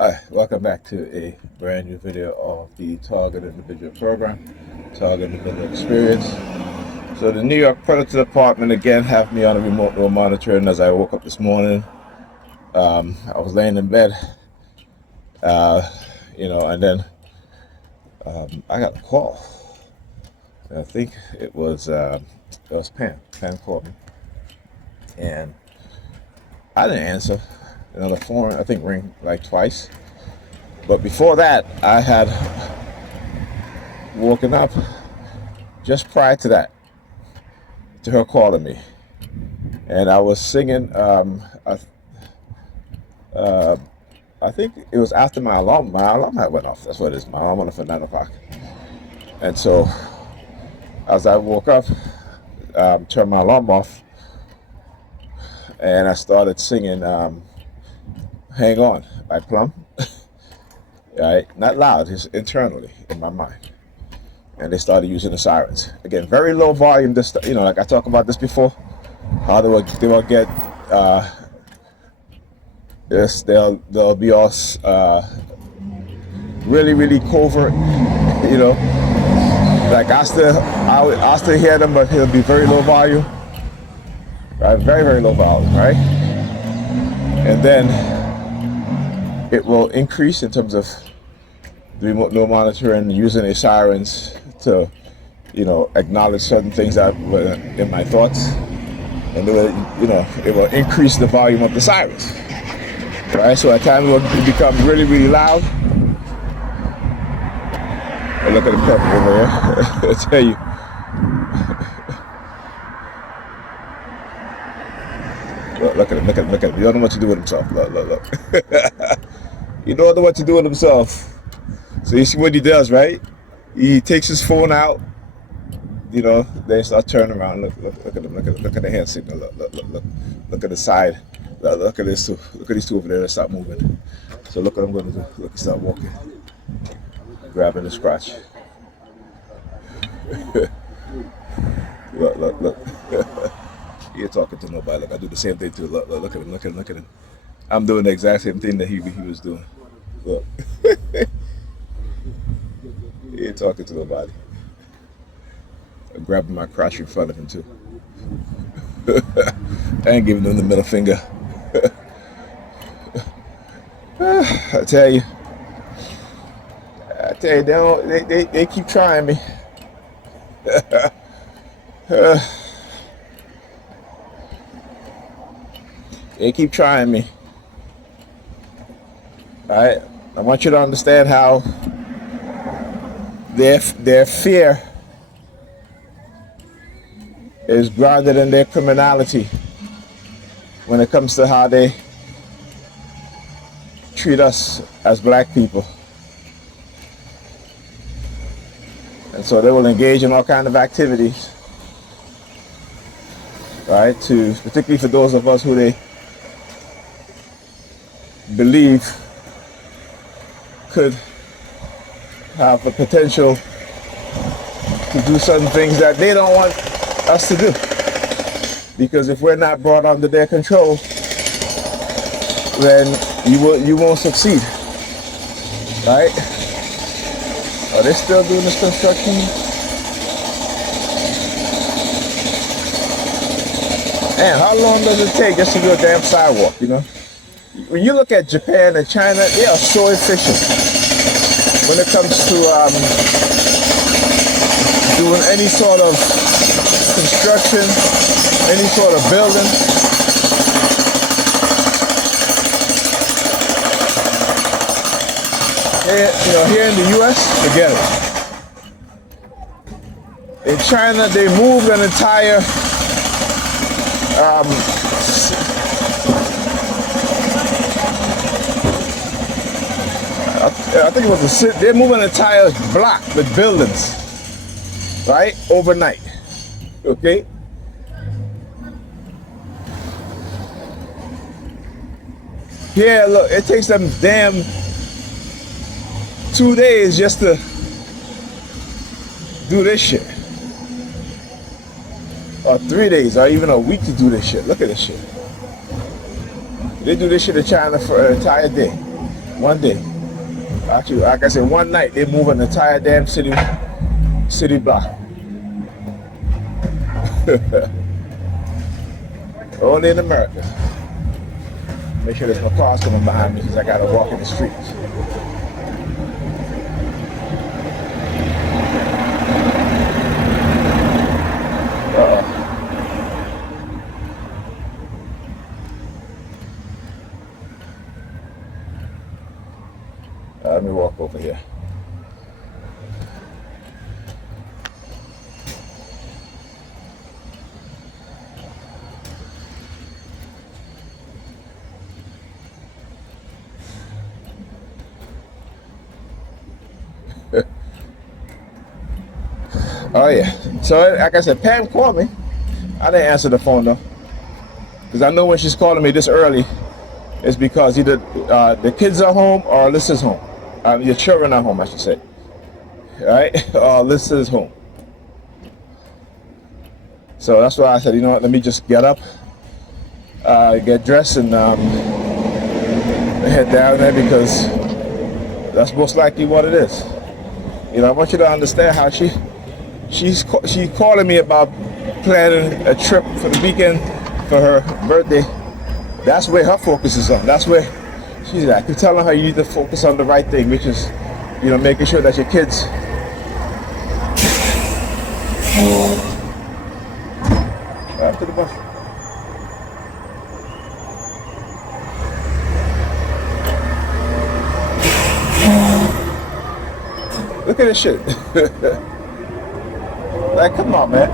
Hi, welcome back to a brand new video of the Target Individual Program, Target Individual Experience. So the New York Predator Department again have me on a remote door monitoring as I woke up this morning. I was laying in bed, and then I got a call. I think it was Pam. Pam called me, and I didn't answer. The phone I think rang like twice. But before that, I had woken up just prior to that, to her calling me, and I was singing. I think it was after my alarm. My alarm had went off. That's what it is. My alarm went off at 9 o'clock, and so as I woke up, turned my alarm off, and I started singing "Hang On" by Plum. Right, not loud, just internally in my mind. And they started using the sirens again, very low volume. This, like I talked about this before, how they will get this. They'll be all really covert. Like I still hear them, but it'll be very low volume, right? Very low volume, right? And then it will increase in terms of the remote door monitoring, using the sirens to, acknowledge certain things that were in my thoughts, and it will increase the volume of the sirens, right? So at times it will become really loud. And look at the pep over here. I tell you. Look at him. You don't know what to do with himself. Look. You don't know what to do with himself. So you see what he does, right? He takes his phone out, then start turning around. Look at him. Look at the hand signal. Look at the side. Look at this. Look at these two over there that stop moving. So look what I'm going to do. Look, he start walking, grabbing the scratch. Look. He ain't talking to nobody. Look, I do the same thing too. Look at him. I'm doing the exact same thing that he was doing. Look. He ain't talking to nobody. I'm grabbing my crotch in front of him too. I ain't giving him the middle finger. I tell you, they keep trying me. They keep trying me. All right, I want you to understand how their fear is grounded in their criminality when it comes to how they treat us as black people. And so they will engage in all kinds of activities, right? Particularly for those of us who they believe could have the potential to do certain things that they don't want us to do. Because if we're not brought under their control, then you won't succeed, right? Are they still doing this construction? Man, how long does it take just to do a damn sidewalk, When you look at Japan and China, they are so efficient when it comes to doing any sort of construction, any sort of building. Here in the U.S., forget it. In China, they moved an entire I think it was they're moving an entire block with buildings, right? Overnight. Okay? Here, look, it takes them damn 2 days just to do this shit. Or 3 days, or even a week to do this shit. Look at this shit. They do this shit in China for an entire day. One day. Actually, like I said, one night they move an entire damn city block. Only in America. Make sure there's no cars coming behind me because I gotta walk in the streets. Let me walk over here. Oh yeah. So like I said, Pam called me. I didn't answer the phone though, because I know when she's calling me this early, it's because either the kids are home or Alyssa's home. Your children are home, I should say. Right? Alyssa's home. So that's why I said, you know what? Let me just get up, get dressed, and head down there because that's most likely what it is. You know, I want you to understand how she's calling me about planning a trip for the weekend for her birthday. That's where her focus is on. That's where she's at. You're telling her you need to focus on the right thing, which is, you know, making sure that your kids to the bus. Look at this shit. Like, come on, man.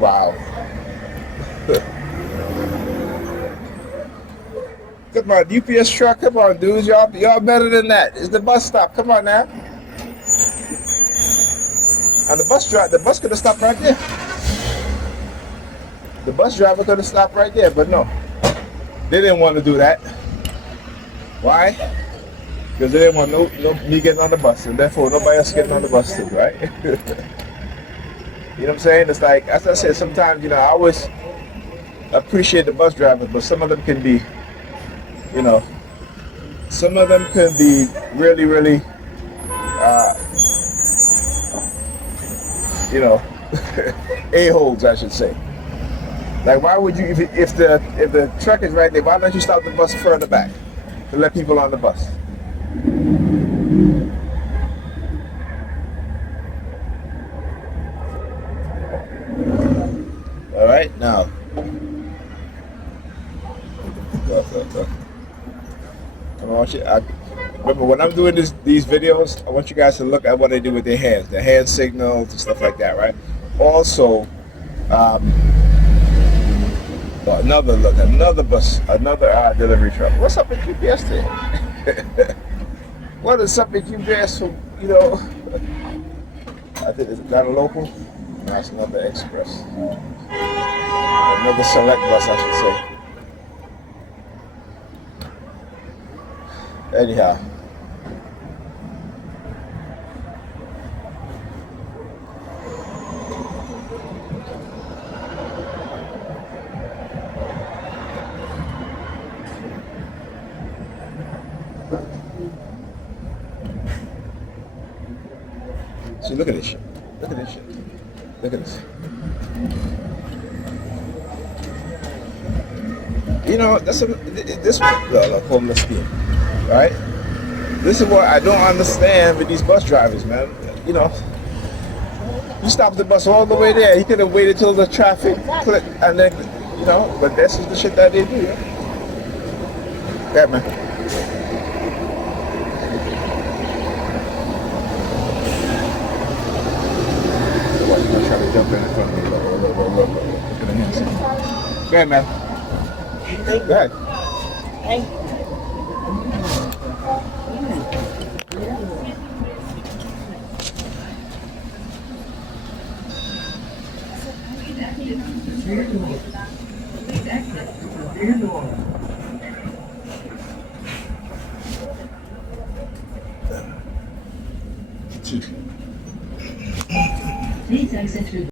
Wow. Come on, UPS truck. Come on, dudes. Y'all better than that. It's the bus stop. Come on now. And the bus could have stopped right there. The bus driver could have stopped right there, but no. They didn't want to do that. Why? Because they didn't want no me getting on the bus, and therefore nobody else getting on the bus too, right? You know what I'm saying? It's like, as I said, sometimes, you know, I always appreciate the bus drivers, but some of them can be, you know, some of them can be really, really, you know, a-holes, I should say. Like, why would you, if the truck is right there, why don't you stop the bus further back to let people on the bus? All right, now. I want you. Remember, when I'm doing these videos, I want you guys to look at what they do with their hands, their hand signals and stuff like that, right? Also, another delivery truck. What's up with UPS today? What is up with UPS? You know, I think is that a local? No, it's another express. Another select bus, I should say. Anyhow. See, look at this shit. Look at this shit. Look at this. You know, this the homeless scheme, right? This is what I don't understand with these bus drivers, man. You know, you stop the bus all the way there. You could have waited till the traffic clicked, and then, you know, but this is the shit that they do. Yeah, man. Trying to jump in front of me. Look at the hands. Go ahead, man. Go ahead. Please exit through